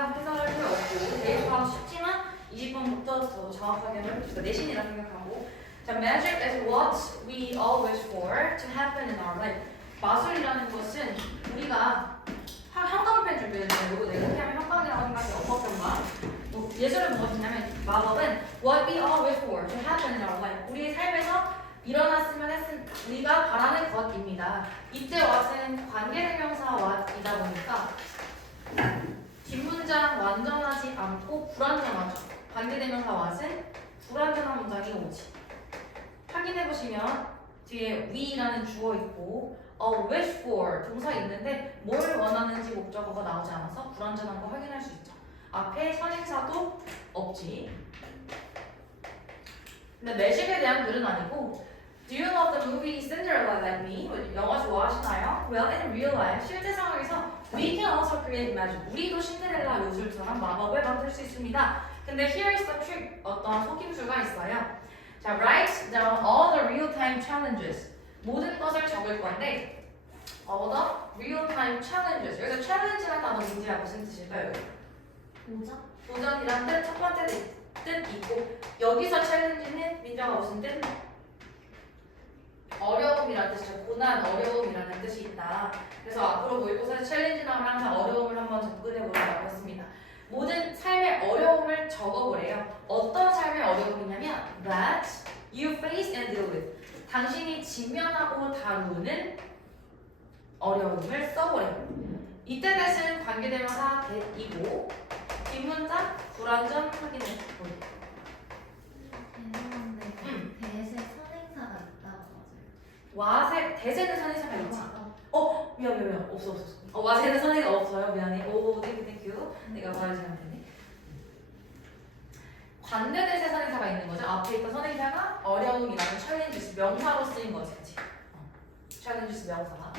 있으니까 해설할 필요 없고 제일 정확 쉽지만 20번부터 더 정확하게 해봅시다. 내신이라 생각하고 자, magic is what we all wish for to happen in our life. 마술이라는 것은 우리가 형광펜 준비했는데 이거 내가 이렇게 하면 형광이라고 생각해 엉망병만 예술은 무엇이냐면 마법은 what we all wish for to happen in our life. 우리의 삶에서 일어났으면 했은 우리가 바라는 것입니다. 이때 what은 관계대명사 what이다 보니까 뒷문장 완전하지 않고 불완전하죠. 관계대명사 what은 불완전한 문장이 오지. 확인해보시면 뒤에 we라는 주어 있고 wish for 동사 있는데 뭘 원하는지 목적어가 나오지 않아서 불완전한 거 확인할 수 있죠. 앞에 선행사도 없지. 근데 매직에 대한 글은 아니고 Do you love the movie Cinderella like me? 영화 좋아하시나요? Well, in real life, 실제 상황에서 we can also create magic. 우리도 신데렐라 요술처럼 마법을 만들 수 있습니다. 근데 here is the trick. 어떤 속임수가 있어요. 자, write down all the real-time challenges. 모든 것을 적을 건데 all the real-time challenges. 여기서 challenge란 단어 민지야 무슨 뜻일까요? 도전이란 뜻, 첫 번째 뜻 있고 여기서 challenge는 민정아 무슨 뜻? 어려움이라는 뜻이죠. 고난, 어려움이라는 뜻이 있다. 그래서 앞으로 모의고사에서 챌린지 나오면 항상 어려움을 한번 접근해보라고 했습니다. 모든 삶의 어려움을 적어보래요. 어떤 삶의 어려움이냐면 that you face and deal with. 당신이 직면하고 다루는 어려움을 써보래요. 이때 대신 관계대명사 that이고 뒷문장 불완전 확인해보래요. 와세 대세는 선행사가 있지. 미안 없어. 와세는 선행사 없어요. 미안해. 오 땡큐. 내가 말하지 않았네. 관대대세 선행사가 있는 거죠. 앞에 있던 선행사가 어려움이라는 챌린지스 명사로 쓰인 거지, 그렇지? 챌린지스 명사.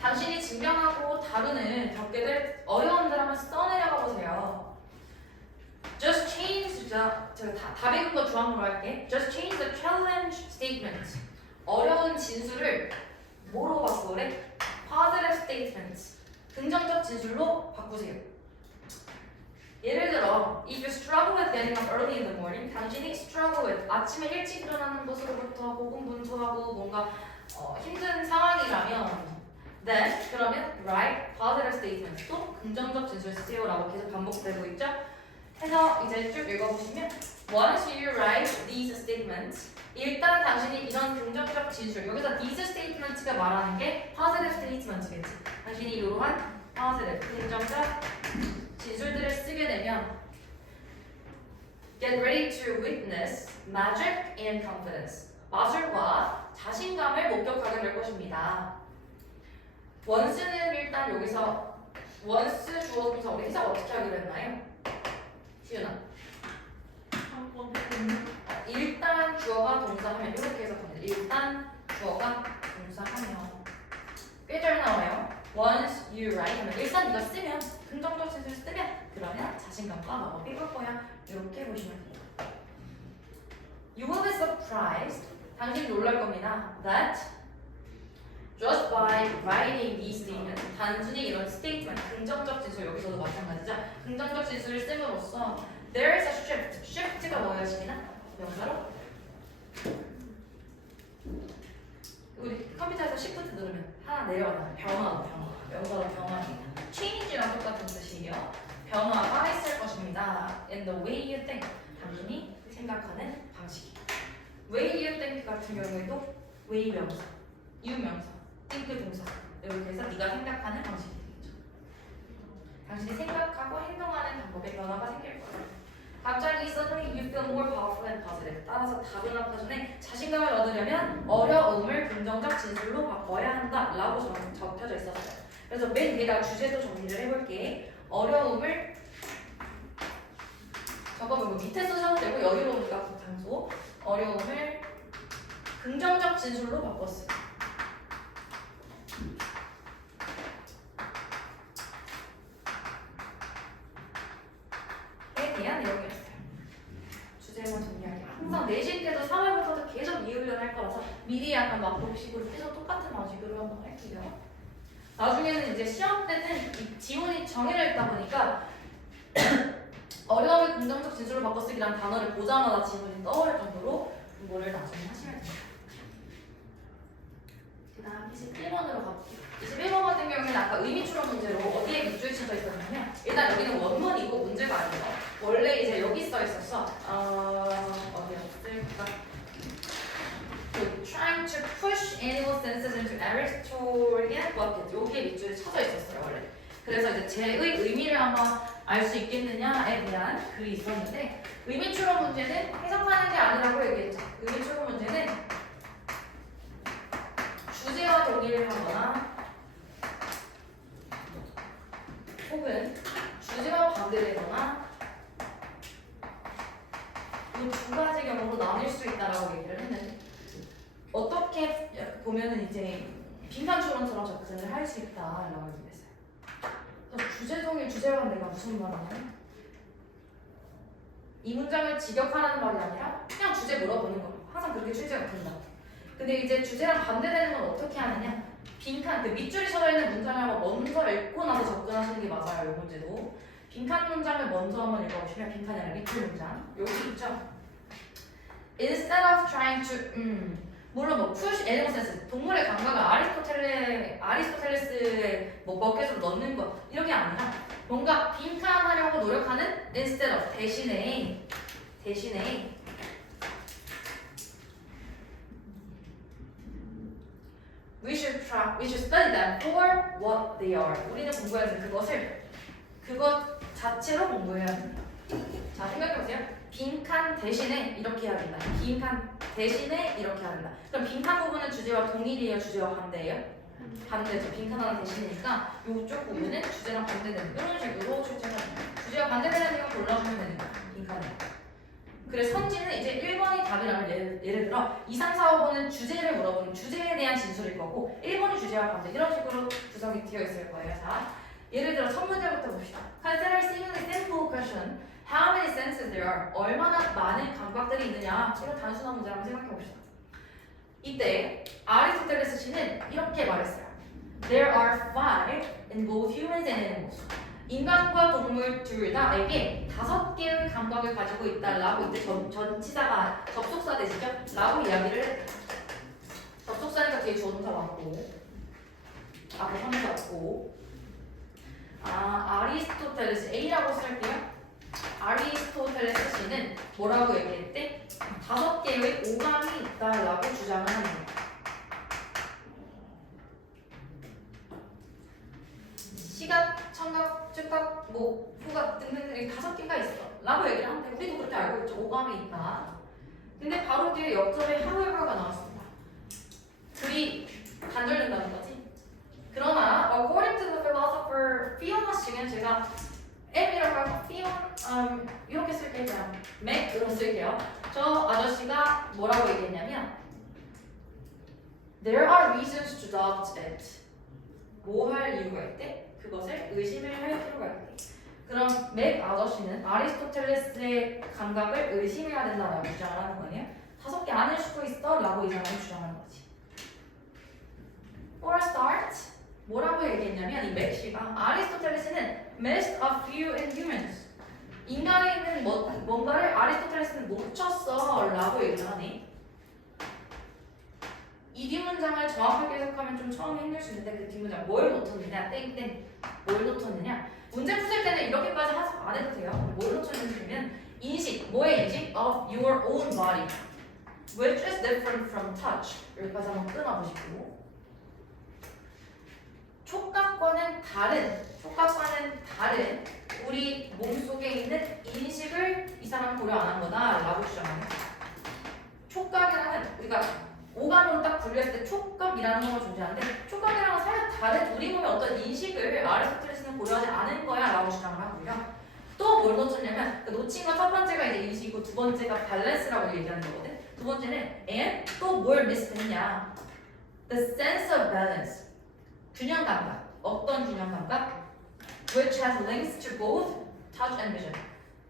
당신이 직면하고 다루는 겪게 될 어려움들 한번 써내려가 보세요. Just change the 답 읽은 거 주황으로 할게. Just change the challenge statement. 어려운 진술을 뭐로 바꾸래? Positive statements. 긍정적 진술로 바꾸세요. 예를 들어, if you struggle with getting up early in the morning, 당신이 struggle with 아침에 일찍 일어나는 것으로부터 고군분투하고 뭔가 힘든 상황이라면, then 그러면 write positive statements. 또 긍정적 진술 쓰세요라고 계속 반복되고 있죠. 해서 이제 쭉 읽어보시면, once you write these statements. 일단 당신이 이런 긍정적 진술, 여기서 these statements가 말하는 게 positive statements겠지. 당신이 이러한 positive, 긍정적 진술들을 쓰게 되면 get ready to witness magic and confidence. 마술과 자신감을 목격하게 될 것입니다. once는 일단 여기서 once 주어 동사 우리 해석 어떻게 하기로 했나요? 시윤아. 일단 주어가 동사하면 이렇게 해석합니다. 일단 주어가 동사하면 꽤 잘 나와요. Once you write 하면 일단 이거 쓰면 긍정적 진술 쓰면 그러면 자신감과 마법이 올 거야. 이렇게 보시면 돼요. You will be surprised. 당신이 놀랄 겁니다. That just by writing these statements 단순히 이런 statement 긍정적 진술 여기서도 마찬가지죠. 긍정적 진술을 씀으로써 there is a shift. shift가 뭐예요, 시민아? 명사로? 우리 컴퓨터에서 시프트 누르면 하나 내려가면 변화. 명사로 변화기. change랑 똑같은 뜻이에요. 변화가 있을 것입니다. in the way you think. 당신이 생각하는 방식이. way you think 같은 경우에도 way 명사, you 명사, think 동사. 이렇게 해서 네가 생각하는 방식이 되겠죠. 당신이 생각하고 행동하는 방법에 변화가 생길 거예요. 갑자기 suddenly you feel more powerful and positive. 따라서 답은 아까 전에 자신감을 얻으려면 어려움을 긍정적 진술로 바꿔야 한다 라고 적혀져 있었어요. 그래서 맨 위에다 주제도 정리를 해볼게. 어려움을 적어보고 밑에 쓰셔도 되고 여유로우니까 그 장소 어려움을 긍정적 진술로 바꿨어요. 대한 내용이었어요. 주제만 정리하기. 항상 내실 때도 3월부터도 계속 이유련 할 거라서 미리 약간 맛보식으로 계속 똑같은 방식으로 한번 할게요. 나중에는 이제 시험 때는 이 지문이 정해져 있다 보니까 어려움을 긍정적 진술로 바꿔쓰기라는 단어를 보자마자 질문이 떠오를 정도로 공부를 나중에 하시면 됩니다. 그 다음 21번으로 가볼게요. 21번 같은 경우에는 아까 의미 추론 문제로 어디에 밑줄이 쳐져 있었냐면 일단 여기는 원문이고 문제가 아니에요. 원래 이제 여기 써 있었어. 어디였을까? Trying to push animal senses into Aristotelian bucket. 여기에 밑줄이 쳐져 있었어요 원래. 그래서 이제 제의 의미를 한번 알 수 있겠느냐에 대한 글이 있었는데 의미 추론 문제는 해석하는 게 아니라고 얘기했죠. 의미 추론 문제는 주제와 동일하거나 혹은 주제와 반대되거나 이 두 가지 경우로 나뉠 수 있다라고 얘기를 했는데 어떻게 보면은 이제 빈칸 추론처럼 접근을 할 수 있다라고 얘기했어요. 주제 동일 주제와 반대가 무슨 말이냐면 이 문장을 직역하라는 말이 아니라 그냥 주제 물어보는 거예요. 항상 그렇게 출제가 된다. 근데 이제 주제랑 반대되는 건 어떻게 하느냐? 빈칸, 그 밑줄이 쳐져 있는 문장을 먼저 읽고 나서 접근하시는 게 맞아요. 이 문제도. 빈칸 문장을 먼저 한번 읽어보시면 빈칸이 아니라 밑줄 문장. 여기 있죠? Instead of trying to, 물론 뭐 push animal sense, 동물의 감각을 아리스토텔레스의 뭐 버켓으로 넣는 거 이런 게 아니라 뭔가 빈칸하려고 노력하는 instead of 대신에 we should study them for what they are. 우리는 공부해야 돼. 그것 자체로 공부해야 된다. 자, 생각해보세요. 빈칸 대신에 이렇게 해야 된다. 빈칸 대신에 이렇게 해야 된다. 그럼 빈칸 부분은 주제와 동일이에요? 주제와 반대예요? 반대죠. 빈칸 하나 대신이니까 이쪽 부분은 주제랑 반대되는 이런 식으로 출제가 됩니다. 주제와 반대되는 거 골라주면 되는 거야. 빈칸을. 그래서 선지는 이제 1번이 답이라면 예를 들어 2, 3, 4, 5번은 주제를 물어보는 주제에 대한 진술일 거고 1번이 주제와 반대 이런 식으로 구성이 되어 있을 거예요. 자, 예를 들어 첫 문제부터 봅시다. Consider seemingly simple question. How many senses there are? 얼마나 많은 감각들이 있느냐? 이런 단순한 문제를 한번 생각해 봅시다. 이때 아리스토텔레스 씨는 이렇게 말했어요. There are 5 in both humans and animals. 인간과 동물 둘 다에게 5개의 감각을 가지고 있다라고 이때 전치사가 접속사 되시죠? 라고 이야기를 했대요. 접속사니까 뒤에 조동사 왔고 앞에 형사 왔고 아리스토텔레스 A라고 쓸게요. 아리스토텔레스 씨는 뭐라고 얘기했대? 5개의 오감이 있다라고 주장을 하는 거예요. 시각, 청각, 촉각, 뭐, 후각 등등등이 5개가 있어 라고 얘기를 하는데 우리도 그렇게 알고 있죠. 오감이 있다. 근데 바로 뒤에 역접에 however가 나왔습니다. 글이 단절된다는 거지. 그러나 according to the philosopher 피오나 씨는 제가 M이라고 하고 이렇게 쓸게요. 그냥 맥으로 쓸게요. 저 아저씨가 뭐라고 얘기했냐면 There are reasons to doubt it. 뭐 할 이유가 있대? 그것을 의심을 할 필요가 있대. 그럼 맥 아저씨는 아리스토텔레스의 감각을 의심해야 된다라고 주장을 하는 거예요. 5개 아닐 수도 있어 라고 이 사람이 주장하는 거지. For a start, 뭐라고 얘기했냐면 이 맥 씨가 아리스토텔레스는 missed a few in humans. 인간에 있는 뭔가를 아리스토텔레스는 놓쳤어 라고 얘기를 하네. 이 뒷문장을 정확하게 해석하면 좀 처음에 힘들 수 있는데 그 뒷문장 뭘 놓쳤느냐 땡땡 뭘 놓쳤느냐 문제 풀 때는 이렇게까지 해석 안 해도 돼요. 뭘 놓쳤는지 보면 인식, 뭐의 인식? of your own body which is different from touch. 여기까지 한번 끊어보시고 촉각과는 다른 우리 몸속에 있는 인식을 이 사람은 고려 안 한 거다 라고 주장합니다. 촉각이라는 우리가 오감으로 딱 분류했을 때 촉각이라는 걸 존재하는데 촉각이랑은 살짝 다른 우리 몸의 어떤 인식을 아리스토텔레스는 고려하지 않은 거야 라고 주장을 하고요. 또 뭘 놓쳤냐면 그 놓친 건 첫 번째가 이제 인식이고 두 번째가 밸런스라고 얘기하는 거거든. 두 번째는 and 또 뭘 미스했냐 the sense of balance 균형 감각. 어떤 균형 감각? which has links to both touch and vision.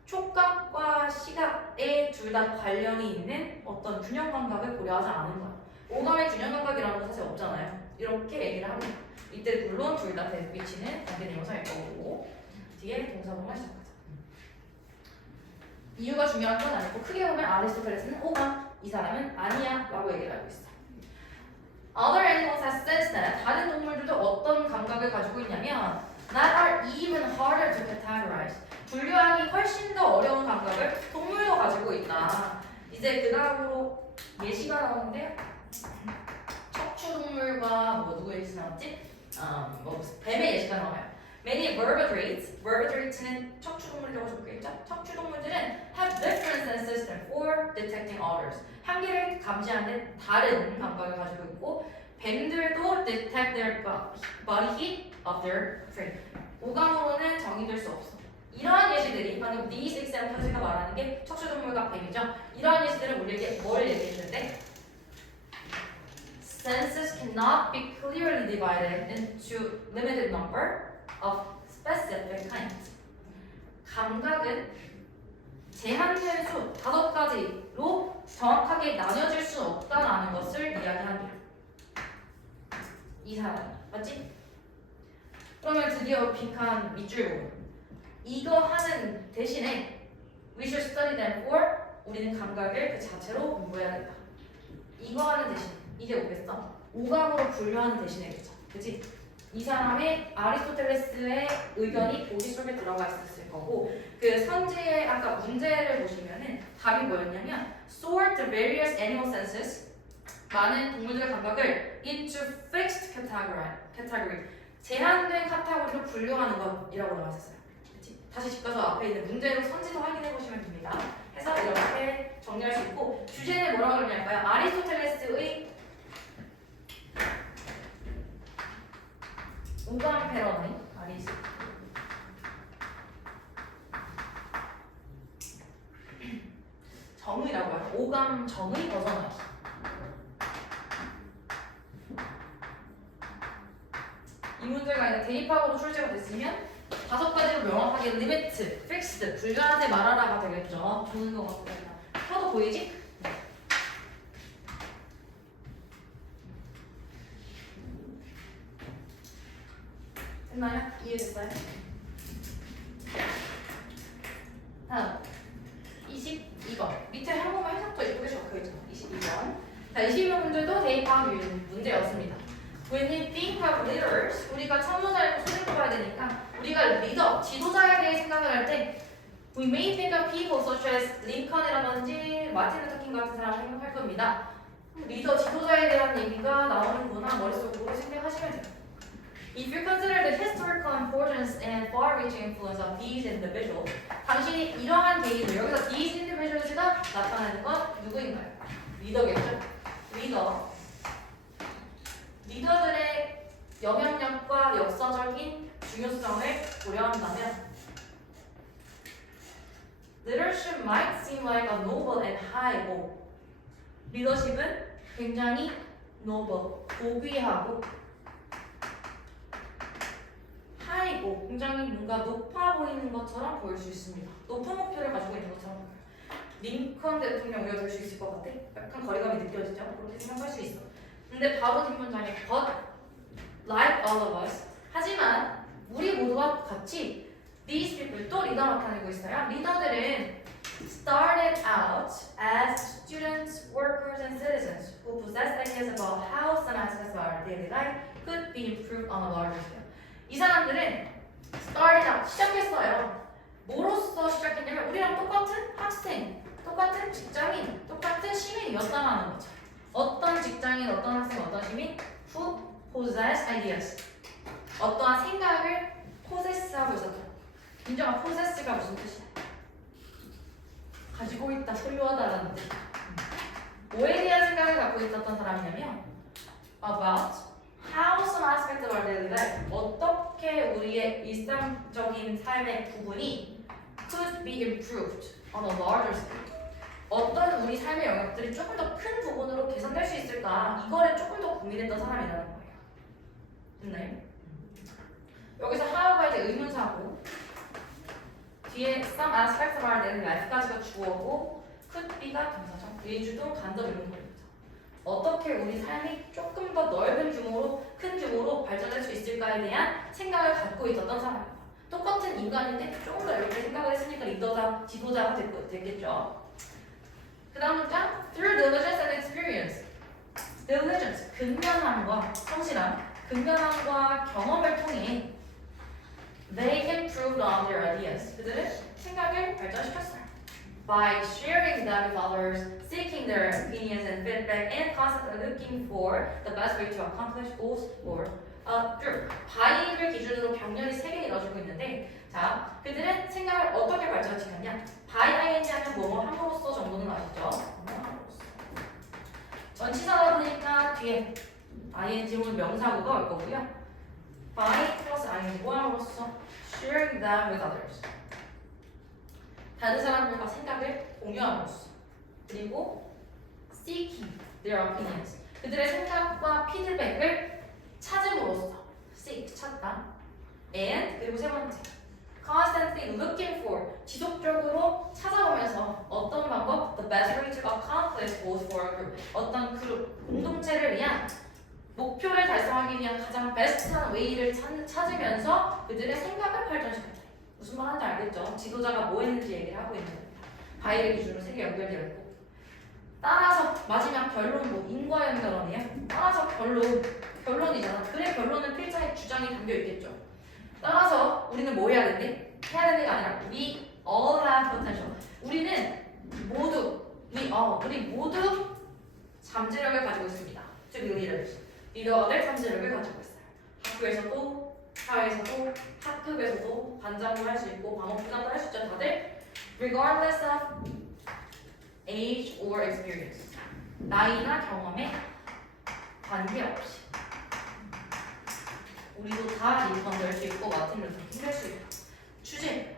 촉각과 시각에 둘 다 관련이 있는 어떤 균형 감각을 고려하지 않은 거야. 오감의 균형 감각이라는 건 사실 없잖아요. 이렇게 얘기를 합니다. 이때 물론 둘 다 위치는 관계 대명사일 거고 뒤에 동사동사 시작하자. 이유가 중요한 건 아니고 크게 보면 아리스토텔레스는 오감, 이 사람은 아니야 라고 얘기를 하고 있어. Other animals have sensed that 다른 동물들도 어떤 감각을 가지고 있냐면 that are even harder to categorize 분류하기 훨씬 더 어려운 감각을 동물도 가지고 있다. 이제 그 다음으로 예시가 나오는데 척추동물과 뭐 누구 예시 나왔지? 뭐 뱀의 예시가 나와요. Many vertebrates,는 척추동물이라고 적혀있죠? 척추동물들은 have different senses for detecting odors. 향기를 감지하는 다른 감각을 가지고 있고 뱀들도 detect their body heat of their prey. 오감으로는 정의될 수 없어. 이러한 예시들이 방금 these examples가 말하는 게 척추동물과 뱀이죠. 이러한 예시들은 우리에게 뭘 얘기했는데 senses cannot be clearly divided into limited number of specific kinds. 감각은 제한된 수 5가지로 정확하게 나뉘어질 수 없다는 것을 이야기합니다. 이 사람 맞지? 그러면 드디어 빈칸 밑줄 보면 이거 하는 대신에 we should study them for 우리는 감각을 그 자체로 공부해야겠다. 이거 하는 대신 이게 뭐겠어? 오감으로 분류하는 대신에겠죠. 그치? 이 사람의 아리스토텔레스의 의견이 보기 속에 들어가 있었을 거고 그 선지의 아까 문제를 보시면은 답이 뭐였냐면 sort the various animal senses 많은 동물들의 감각을 into fixed category 제한된 카테고리로 분류하는 것이라고 나왔었어요. 그치? 다시 집 가서 앞에 있는 문제로 선지도 확인해 보시면 됩니다. 해서 이렇게 정리할 수 있고 주제는 뭐라고 그러냐면 아리스토텔레스의 오감 패러다임 아리스 정의라고 해요. 오감 정의 벗어나기. 이 문제가 이제 대입학으로 출제가 됐으면 5가지로 명확하게 리미트, 픽스드, 분류하지 말아라가 되겠죠. 보는 거 같다. 표도 보이지? 됐나요? 이해됐어요? 다음 22번 밑에 한국말 해석도 예쁘게 적혀있잖아. 22번 자, 22번 문제도 대입학 문제였습니다. When we think of leaders, 우리가 천문사를 소리 뽑아야 되니까 우리가 리더, 지도자에 대해 생각을 할 때 We may think of people such as 링컨이라든지 마틴 루터 킹 같은 사람을 생각할 겁니다. 리더, 지도자에 대한 얘기가 나오는구나 머릿속으로 생각하시면 돼요. If you consider the historical importance and far-reaching influence of these individuals, 당신이 이러한 개인들, 여기서 these individuals가 나타나는 건 누구인가요? 리더겠죠? 리더들의 영향력과 역사적인 중요성을 고려한다면 Leadership might seem like a noble and high goal. 리더십은 굉장히 noble, 고귀하고 하이고 굉장히 뭔가 높아 보이는 것처럼 보일 수 있습니다. 높은 목표를 가지고 있는 것처럼 보여요. 링컨 대통령 우리가 될 수 있을 것 같아? 약간 거리감이 느껴지죠? 그렇게 생각할 수 있어. 근데 바로 뒷문장에 But like all of us 하지만 우리 모두와 같이 These people 또 리더 나타내고 있어요. 리더들은 started out as students, workers, and citizens who possessed ideas about how some aspects of our daily life could be improved on a larger scale. 이 사람들은 started out, 시작했어요. 뭐로써 시작했냐면 우리랑 똑같은 학생, 똑같은 직장인, 똑같은 시민이었다는 거죠. 어떤 직장인, 어떤 학생, 어떤 시민? Who possess ideas. 어떠한 생각을 possess하고 있었다. 인정한 possess가 무슨 뜻이야? 가지고 있다, 소유하다라는 뜻. 뭐에 대한 생각을 갖고 있었던 사람이냐면 about how some aspect of our daily life 어떻게 우리의 일상적인 삶의 부분이 could be improved on a larger scale. 어떤 우리 삶의 영역들이 조금 더 큰 부분으로 개선될 수 있을까? 이거를 조금 더 고민했던 사람이라는 거예요. 됐나요? 여기서 how가 이제 의문사고 뒤에 some aspects of our daily life까지가 주어고 could be가 동사죠. 예주동 간접 의문사입니다. 어떻게 우리 삶이 조금 더 넓은 규모로 큰 규모로 발전할 수 있을까에 대한 생각을 갖고 있었던 사람입니다. 똑같은 인간인데 조금 더 이렇게 생각을 했으니까 리더자, 지도자가 됐겠죠. 그 다음 문장 through diligence and experience. diligence, 근면함과 성실함, 근면함과 경험을 통해 they improved on their ideas. 그들은 생각을 발전시켰어요. By sharing them with others, seeking their opinions and feedback, and constantly looking for the best way to accomplish goals for a group. by를 기준으로 병렬이 3개 이루어지고 있는데, 자, 그들은 생각을 어떻게 발전시켰냐? by ing 하면 뭐뭐 함으로써 정도는 아시죠? 전치사다 보니까 뒤에 ing 오늘 명사구가 올 거고요. by 플러스 ing 뭐 함으로써 sharing them with others. 다른 사람들과 생각을 공유함으로써. 그리고 seeking their opinions. 그들의 생각과 피드백을 찾음으로써. seek, 찾다. and 그리고 세 번째. constantly looking for. 지속적으로 찾아보면서 어떤 방법? the best way to accomplish goals for a group. 어떤 그룹, 공동체를 위한 목표를 달성하기 위한 가장 베스트한 웨이를 찾으면서 그들의 생각을 발전시켰다. 무슨 말 하는지 알겠죠? 지도자가 뭐 했는지 얘기를 하고 있는 겁니다. 바이를 기준으로 3개 연결되어 있고, 따라서 마지막 결론 뭐 인과 연결원이에요? 따라서 결론이잖아. 그래 결론은 필자의 주장이 담겨 있겠죠. 따라서 우리는 뭐 해야 된대? 해야 되는 게 아니라 we all have potential. 우리는 모두 우리 모두 잠재력을 가지고 있습니다. 즉 leaders. 리더들 잠재력을 가지고 있어요. 학교에서도 사회에서도 학급에서도 반장도 할 수 있고 과목부장도 할 수 있죠. 다들 regardless of age or experience. 나이나 경험에 관계없이 우리도 다 리더가 될 수 있고 마틴 루터 킹 될 수 있고 주제.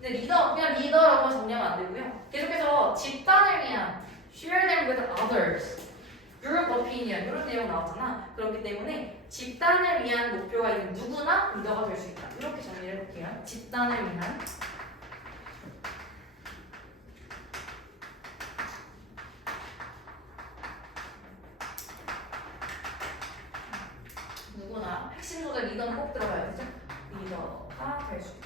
근데 그냥 리더라고 정리하면 안 되고요. 계속해서 집단을 위한 share them with others, group opinion 이런 내용 나왔잖아. 그렇기 때문에 집단을 위한 목표가 있는 누구나 리더가 될 수 있다. 이렇게 정리를 해볼게요. 집단을 위한 누구나 핵심 소재 리더는 꼭 들어가야 되죠. 리더가 될 수 있다.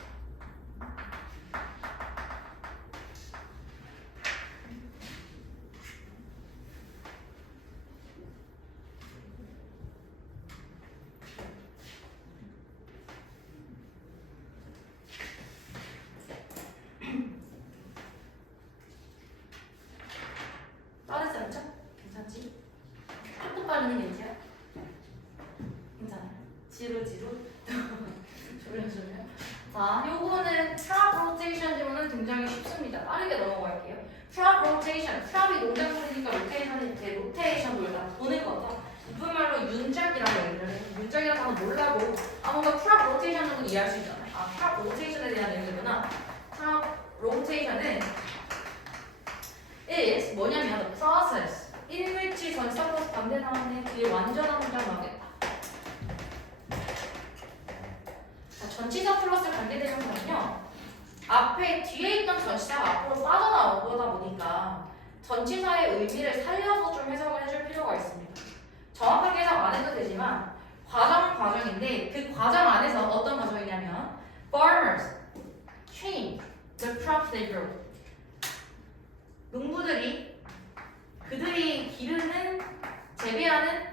빠르지 않죠? 괜찮지? 조금 빠르는 괜찮아? 괜찮아요. 지루지루. 졸려. 자, 요거는 트랍 로테이션 지문은 굉장히 쉽습니다. 빠르게 넘어갈게요. 트랍 로테이션. 트랍이 농작물이니까 로테이션이 이렇게 로테이션 돌다 도는 거죠. 이분말로 윤작이라고 얘기를 해요. 윤작이라는 단어 몰라도 뭔가 트랍 로테이션 정도 이해할 수 있잖아요. 트랍 로테이션에 대한 내용이구나. 트랍 로테이션은 is 뭐냐면 the process in which 전치사 플러스 반대 나왔네. 뒤에 완전한 문장 나오겠다. 자, 전치사 플러스 반대되는 거는요. 앞에 뒤에 있던 전치사가 앞으로 빠져나온 거다 보니까 전치사의 의미를 살려서 좀 해석을 해줄 필요가 있습니다. 정확하게 해석 안 해도 되지만 과정은 과정인데 그 과정 안에서 어떤 과정이냐면 farmers change the crops they grow. 농부들이 그들이 기르는 재배하는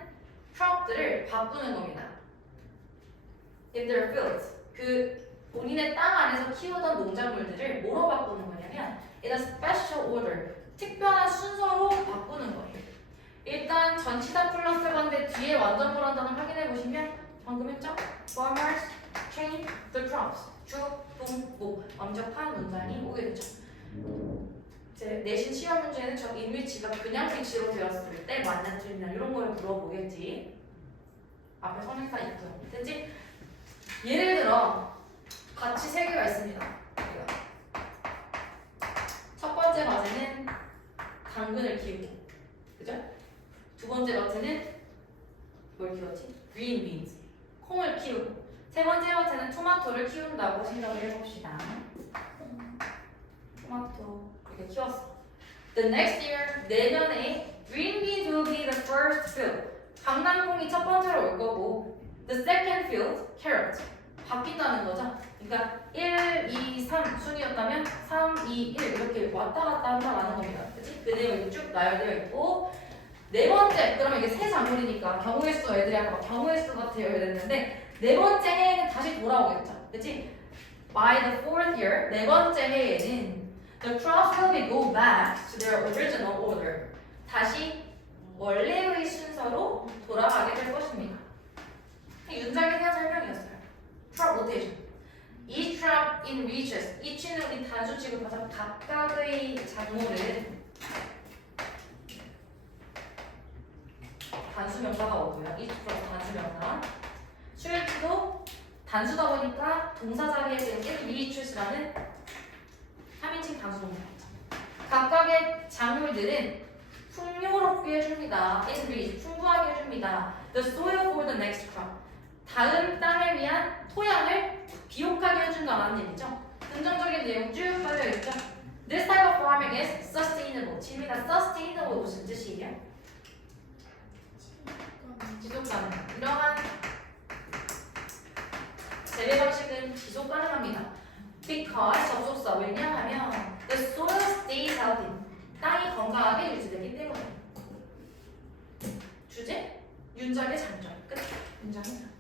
crop들을 바꾸는 겁니다. In their fields. 그 본인의 땅 안에서 키우던 농작물들을 뭐로 바꾸는 거냐면 in a special order. 특별한 순서로 바꾸는 거예요. 일단 전치사 플러스 반대 뒤에 완전물한 단어 확인해 보시면 방금 했죠? Farmers change the crops. 주, 동, 목. 완벽한 문장이 오게 되죠. 내신 시험 문제는 저 인위치가 그냥 위치로 되었을 때 맞냐 틀리냐 이런 걸 물어보겠지. 앞에 선행사 있고요. 됐지? 예를 들어 가치 3개가 있습니다. 첫 번째 과제는 당근을 키우고, 그죠? 두 번째 과제는 뭘 키웠지? green beans, 콩을 키우고, 세 번째 과제는 토마토를 키운다고 생각을 해봅시다. 토마토 이렇게 키웠어. The next year, 내년에 green beans will be the first field. 강낭콩이 첫 번째로 올 거고, the second field, carrot. 바뀐다는 거죠. 그러니까 1, 2, 3 순이었다면 3, 2, 1 이렇게 왔다 갔다 한다라는 겁니다. 그치? 그 내용이 쭉 나열되어 있고 네 번째, 그러면 이게 세 작물이니까 경우의 수 애들이 아까 막 경우의 수 같아요 이랬는데 네 번째 해에는 다시 돌아오겠죠. 그치? By the fourth year, 네 번째 해에는 the crops will be go back to their original order. 다시 원래의 순서로 돌아가게 될 것입니다. 윤작에 대한 설명이었어요. Crop rotation. Each crop in reaches. each는 우리 단수 취급해서 각각의 작물은 단수 명사가 오고요. each 플러스 단수 명사. 수일치도 단수다 보니까 동사 자리에 지금 in reaches라는 3인칭 단수 동사입니다. 각각의 작물들은 풍요롭게 해줍니다. in reach. 풍부하게 해줍니다. The soil for the next crop. 다음 땅을 위한 토양을 비옥하게 해준다는 얘기죠. 긍정적인 내용 쭉 깔려있죠. This type of farming is sustainable. 질문이다. sustainable 무슨 뜻이에요? 지속 가능. 이러한 재배 방식은 지속 가능합니다. Because 접속사 왜냐하면 the soil stays healthy. 땅이 건강하게 유지되기 때문에. 주제? 윤작의 장점. 끝. 윤작의 장점.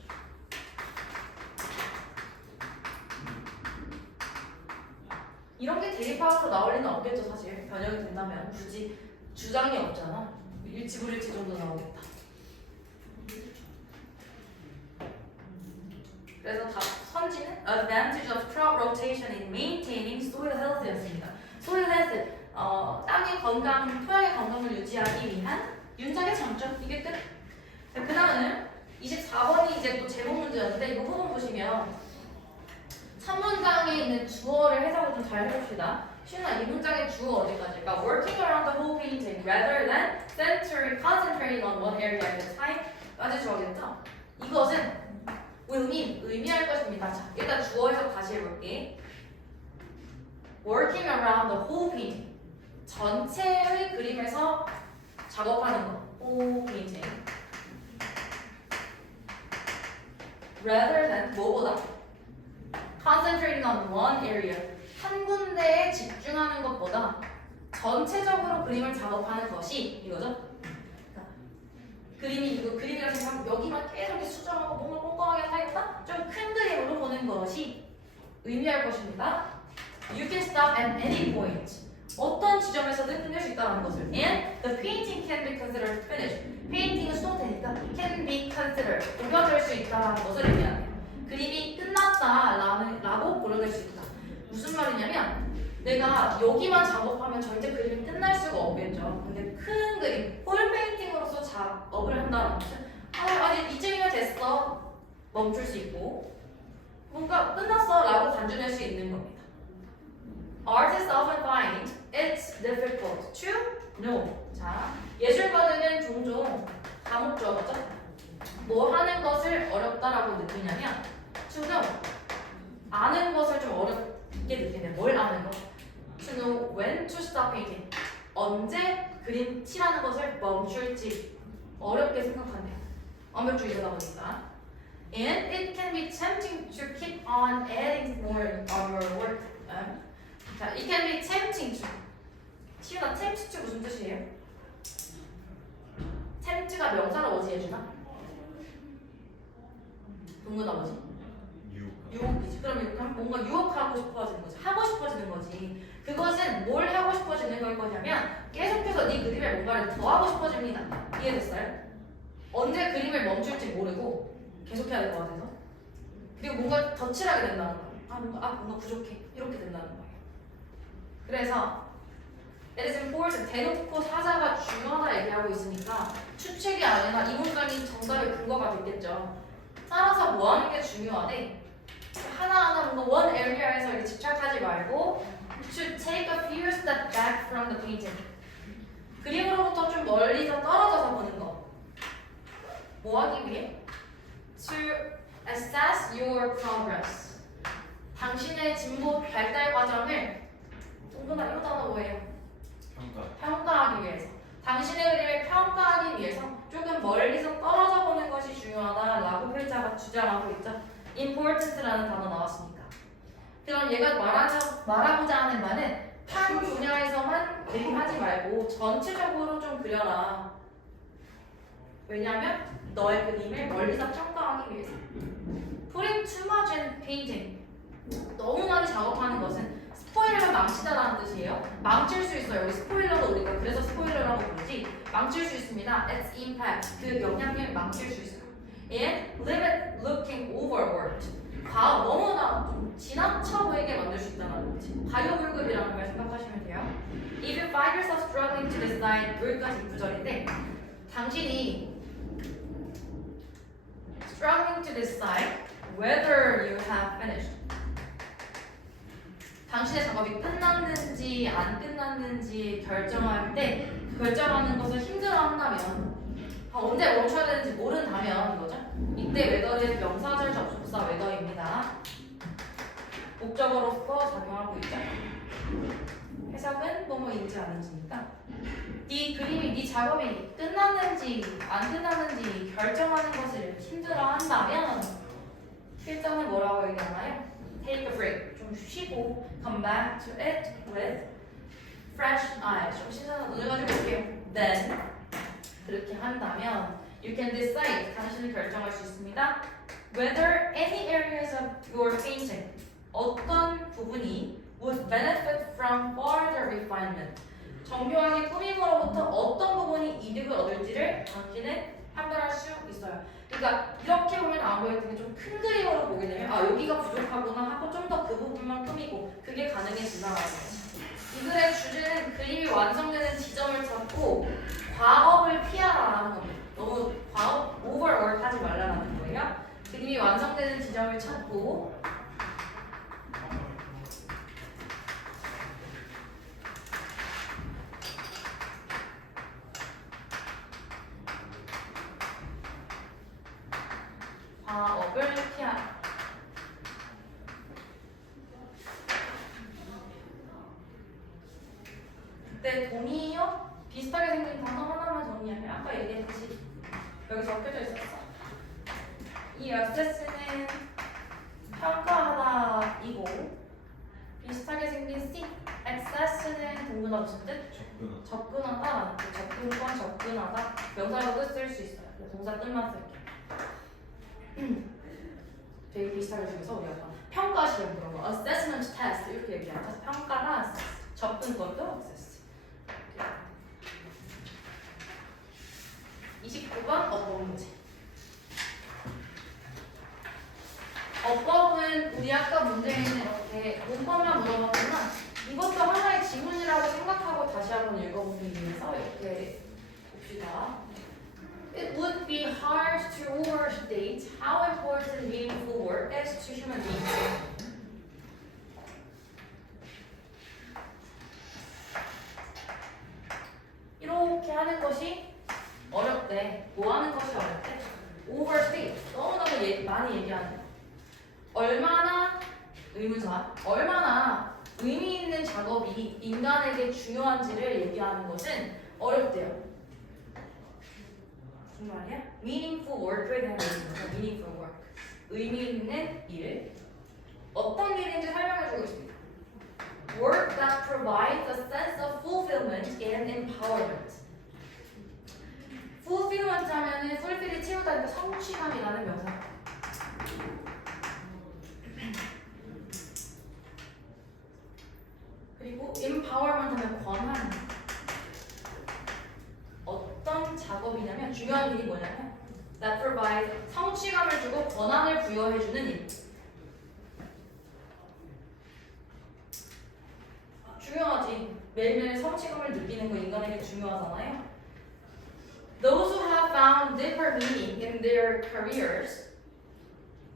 이런 게 대입학으로 나올 리는 없겠죠, 사실. 변형이 된다면. 굳이 주장이 없잖아. 일치 불일치 정도 나오겠다. 그래서 다 선지는 advantage of crop rotation in maintaining soil health였습니다. soil health, 땅의 건강, 토양의 건강을 유지하기 위한 윤작의 장점. 이게 끝. 그 다음은 24번이 이제 또 제목 문제였는데 이거 부분 보시면 3문장에 있는 주어를 해석을 좀 잘 해봅시다. 시윤아, 이 문장의 주어 어디까지일까? Working around the whole painting rather than concentrating on one area at a time 까지 주어겠죠? 이것은 의미할 것입니다. 자, 일단 주어 해석 다시 해볼게. Working around the whole painting. 전체의 그림에서 작업하는 거. whole painting. Rather than 뭐보다? Concentrating on one area. 한 군데에 집중하는 것보다 전체적으로 그림을 작업하는 것이 이거죠. 그림이라고 생각하면 여기만 계속 이렇게 수정하고 뭔가 꼼꼼하게 하겠다? 좀 큰 그림으로 보는 것이 의미할 것입니다. You can stop at any point. 어떤 지점에서든 끝낼 수 있다는 것을. And the painting can be considered finished. 페인팅은 수동태니까 can be considered. 고려될 수 있다는 것을 의미하네요. 그림이 끝났다라고 고려될 수 있다. 무슨 말이냐면 내가 여기만 작업하면 절대 그림이 끝날 수가 없겠죠. 근데 큰 그림, 홀 페인팅으로서 작업을 한다는 것은 아직 이쯤이면 됐어. 멈출 수 있고 뭔가 끝났어 라고 간주낼 수 있는 겁니다. Artists often find it's difficult to know. 자, 예술가들은 종종 다목적어죠. 뭐 하는 것을 어렵다라고 느끼냐면 to know. 아는 것을 좀 어렵게 느끼네. 뭘 아는 거? To know when to stop painting. 언제 그림 칠하는 것을 멈출지 어렵게 생각하네요. 완벽주의자다 보니까. And it can be tempting to keep on adding more of your work. 자, it can be tempting to. 시윤아, tempt to 무슨 뜻이에요? tempt가 명사로 뭐지 해주나? 동그다 뭐지? 유혹이지. 그러면 뭔가 유혹하고 싶어지는 거지. 하고 싶어지는 거지. 그것은 뭘 하고 싶어지는 걸 거냐면 계속해서 네 그림에 뭔가를 더 하고 싶어집니다. 이해됐어요? 언제 그림을 멈출지 모르고 계속해야 될 것 같아서. 그리고 뭔가 덧칠하게 된다는 거예요. 뭔가 부족해. 이렇게 된다는 거예요. 그래서 it is important. 대놓고 사자가 중요하다 얘기하고 있으니까 추측이 아니라 이 문장이 정답의 근거가 됐겠죠. 따라서 뭐 하는 게 중요하대? 하나하나 뭔가 one area에서 이렇게 집착하지 말고 to take a few steps back from the painting. 그림으로부터 좀 멀리서 떨어져서 보는 거. 뭐 하기 위해? To assess your progress. 당신의 진보 발달 과정을 동그란 이거 단어 뭐예요? 평가하기 위해서. 당신의 그림을 평가하기 위해서 조금 멀리서 떨어져 보는 것이 중요하다라고 필자가 주장하고 있죠. important라는 단어 나왔으니까. 그럼 얘가 말하고자 하는 바는 한 분야에서만 그림하지 말고 전체적으로 좀 그려라. 왜냐하면 너의 그림을 멀리서 평가하기 위해서. Putting too much in painting. 너무 많이 작업하는 것은 스포일러가 망치다라는 뜻이에요. 망칠 수 있어요. 여기 스포일러도 우리가 그래서 스포일러라고 부르지. 망칠 수 있습니다. Its impact. 그 영향력을 망칠 수 있어요. And limit looking overworked. 너무나 좀 지나쳐 보이게 만들 수 있다는 거지. 과요불급이라는 걸 생각하시면 돼요. If you find yourself struggling to decide, 여기까지 구절인데 당신이 struggling to decide whether you have finished. 당신의 작업이 끝났는지 안 끝났는지 결정할 때 결정하는 것을 힘들어한다면 언제 멈춰야 되는지 모른다면 이거죠. 이때 whether는 명사절 접속사 whether입니다. 목적어로서 작용하고 있죠. 해석은 뭐뭐인지 아닌지니까 네 그림이 네 작업이 끝났는지 안 끝났는지 결정하는 것을 힘들어한다면 필자는 뭐라고 얘기하나요? Take a break. 좀 쉬고 come back to it with fresh eyes. 좀 신선한 눈을 가지고 볼게요. Then 그렇게 한다면 you can decide. 당신은 결정할 수 있습니다. Whether any areas of your painting 어떤 부분이 would benefit from further refinement. 정교하게 꾸밈으로부터 어떤 부분이 이득을 얻을지를 당신은 판단할 수 있어요. 그러니까 이렇게 보면 안 보여요. 되게 좀 큰 그림으로 보게 되면 여기가 부족하구나 하고 좀 더 그 부분만 꾸미고 그게 가능해진다는 거예요. 이 글의 주제는 그림이 완성되는 지점을 찾고 과업을 피하라는 겁니다. 너무 과업, 오버월 하지 말라는 거예요. 그림이 완성되는 지점을 찾고 과업을 피하라. 그때 동의요? 비슷하게 생긴 단어 하나만 정리하면 아까 얘기했듯이 여기 적혀져 있었어. 이 assess는 평가하다이고 비슷하게 생긴 C, access는 동문어 무슨 뜻? 접근하다라는 뜻. 접근권, 접근하다 명사로도 쓸 수 있어요. 동사 뜻만 쓸게요. 되게 비슷하게 생겨서 우리가 평가 시험 그런 거 assessment test 이렇게 얘기하죠. 평가나 assess, 접근권도 access. 29번 어법 문제. 어법은 우리 아까 문제에는 이렇게 문법만 물어봤지만 이것도 하나의 지문이라고 생각하고 다시 한번 읽어보기 위해서 이렇게 봅시다. It would be hard to overstate how important meaningful work is to human beings. 이렇게 하는 것이 어렵대. 뭐 하는 것이 어렵대? overstate. 너무너무 많이 얘기하는 거. 얼마나 의무사, 얼마나 의미 있는 작업이 인간에게 중요한지를 얘기하는 것은 어렵대요. 무슨 말이야? meaningful work에 대한 얘기입니다. meaningful work. 의미 있는 일. 어떤 일인지 설명해주고 있습니다. Work that provides a sense of fulfillment and empowerment. fulfillment 하면은 fulfill이 채우다니까 성취감이라는 명사. 그리고 empowerment 하면 권한. 어떤 작업이냐면 중요한 일이 뭐냐면 that provides 성취감을 주고 권한을 부여해주는 일. 중요하지. 매일매일 성취감을 느끼는 거 인간에게 중요하잖아요. Those who have found deeper meaning in their careers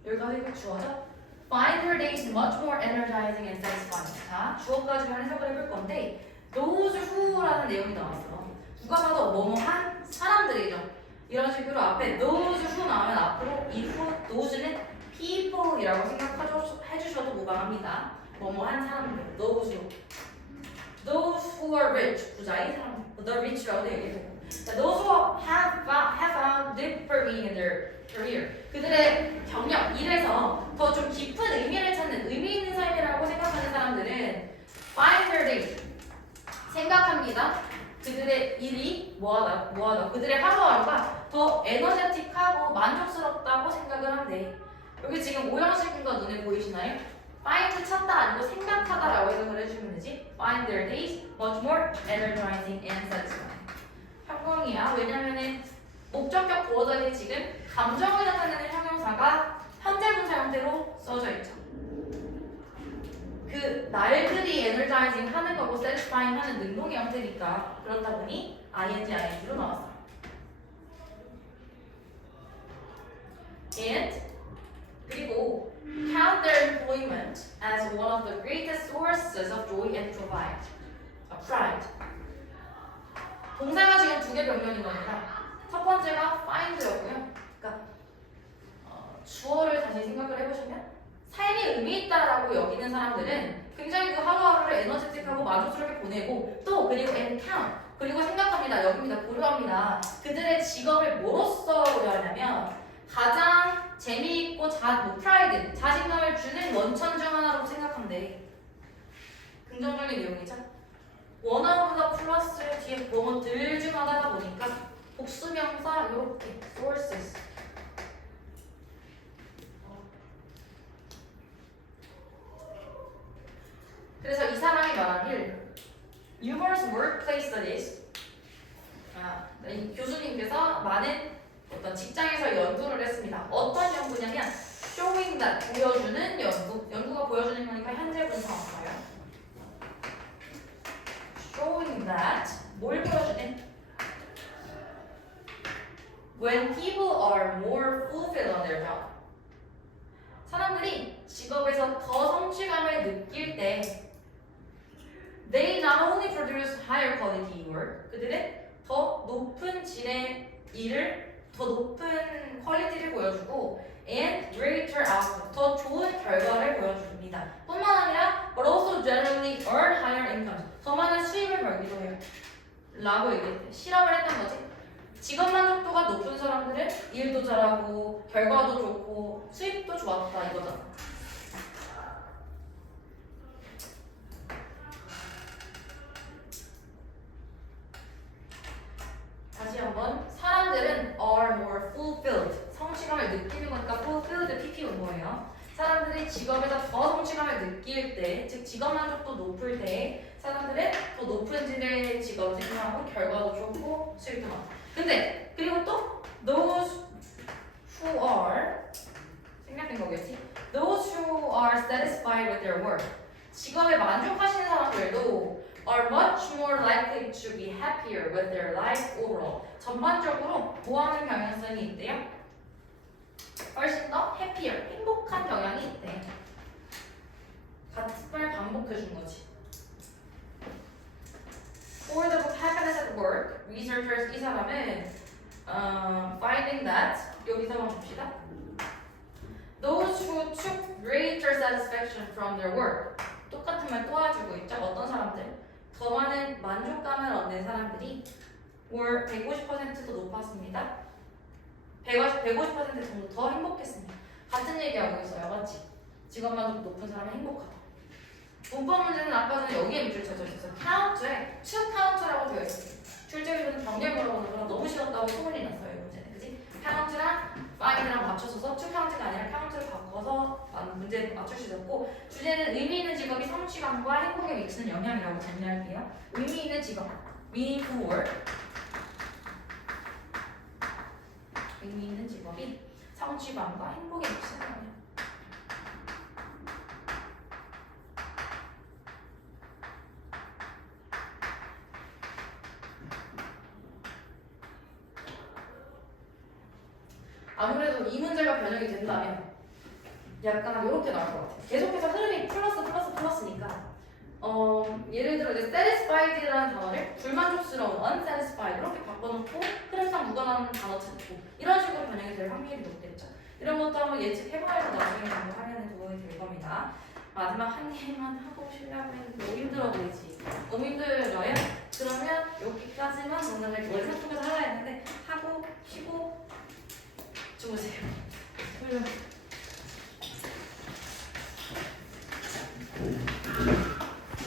여기까지 주어져 find their days much more energizing and satisfying. 자, 주어까지만 해석을 해볼 건데 those who라는 내용이 나왔어. 누가 봐도 뭐뭐한 사람들이죠. 이런 식으로 앞에 those who 나오면 앞으로 이 who, those는 people이라고 생각해주셔도 무방합니다. 뭐뭐한 사람들, those who. Those who are rich, 부자인 사람, the rich라고 얘기해요. Those who have found deeper meaning in their career. 그들의 경력, 일에서 뭐하다 그들의 하루하루가 더 에너제틱하고 만족스럽다고 생각을 한대. 여기 지금 오형식인 거 눈에 보이시나요? find 찾다 아니고 생각하다라고 해석을 해주시면 되지. find their days much more energizing and satisfying. 형용이야. 왜냐면은 목적격 보어적이 지금 감정을 나타내는 형용사가 현재 분사 형태로 써져 있죠. 그 날들이 energizing 하는 거고 satisfying 하는 능동의 형태니까 그렇다 보니 ing로 나왔어요. And 그리고 count their employment as one of the greatest sources of joy and pride. 동사가 지금 두 개 변경인 겁니다. 첫 번째가 find였고요. 그러니까 주어를 다시 생각을 해보시면 삶이 의미 있다라고 여기는 사람들은 굉장히 그 하루하루를 에너제틱하고 만족스럽게 보내고 또 그리고 and count 그리고 생각합니다. 여기입니다. 고려합니다. 그들의 직업을 뭐로써 고려하냐면 가장 재미있고 프라이드, 자신감을 주는 원천 중 하나라고 생각한대. 긍정적인 내용이죠. 원어보다 플러스 뒤에 뭐들 중 하나다 보니까 복수명사 이렇게 sources. 그래서 이 사람이 말하길 numerous workplace studies 이 교수님께서 많은 어떤 직장에서 연구를 했습니다. 어떤 연구냐면 showing that 보여주는 연구가 보여주는 거니까 현재 분사 왔어요. showing that 뭘 보여주네? When people are more fulfilled on their job 사람들이 직업에서 더 성취감을 느낄 때 They not only produce higher quality work 그들은 더 높은 질의 일을 더 높은 퀄리티를 보여주고 and greater output 더 좋은 결과를 보여줍니다. 뿐만 아니라 but also generally earn higher income 더 많은 수입을 벌기도 해요. 라고 얘기했대. 실험을 했던 거지. 직업 만족도가 높은 사람들은 일도 잘하고 결과도 좋고 수입도 좋았다 이거잖아. 다시 한번 사람들은 are more fulfilled 성취감을 느끼는 거니까 fulfilled PP는 뭐예요? 사람들이 직업에서 더 성취감을 느낄 때, 즉 직업 만족도 높을 때 사람들은 더 높은 질의 직업을 생각하고 결과도 좋고 수입도 많고 근데 그리고 또 those who are 생략된 거겠지? Those who are satisfied with their work 직업에 만족하시는 사람들도 are much more likely to be happier with their life overall. 전반적으로 뭐하는 경향성이 있대요? 훨씬 더 happier, 행복한 경향이 있대. 같은 말 반복해 준 거지. For the book Happiness at Work, researchers 이 사람은 finding that 여기서 한번 봅시다. Those who took greater satisfaction from their work 똑같은 말 또 가지고 있죠. 어떤 사람들? 더 많은 만족감을 얻는 사람들이 월 150%도 높았습니다. 150% 정도 더 행복했습니다. 같은 얘기하고 있어요. 맞지? 직업 만족도 높은 사람은 행복하다. 문법 문제는 아까 전에 여기에 밑줄 쳐져 있어서 count에 to count라고 되어 있어요. 출제위원은 정렬 물어보는 거랑 너무 싫었다고 소문이 났어요. 이 문제는. 그지? count랑 find랑 맞춰서서 to count가 아니라 count를 바꿔서 문제를 맞출 수 있었고 주제는 의미 있는 직업이 성취감과 행복에 미치는 영향이라고 정리할게요. 의미 있는 직업 meaningful work 의미 있는 직업이 성취감과 행복에 미치는 영향 아무래도 이 문제가 변형이 된다면 약간 이렇게 나올 것 같아요. 계속해서 흐름이 플러스니까 예를 들어 이제 satisfied라는 단어를 불만족스러운, unsatisfied 이렇게 바꿔놓고 흐름상 무관한 단어 찾고 이런 식으로 변형이 될 확률이 높겠죠. 이런 것도 한번 예측해봐야 나중에 공부하려는 도움이 될 겁니다. 마지막 한 개만 하고 쉬려고 했는데 너무 힘들어 보이지? 너무 힘들어요? 그러면 여기까지만 오늘 머리 통해서 하려 했는데 하고 쉬고 주무세요.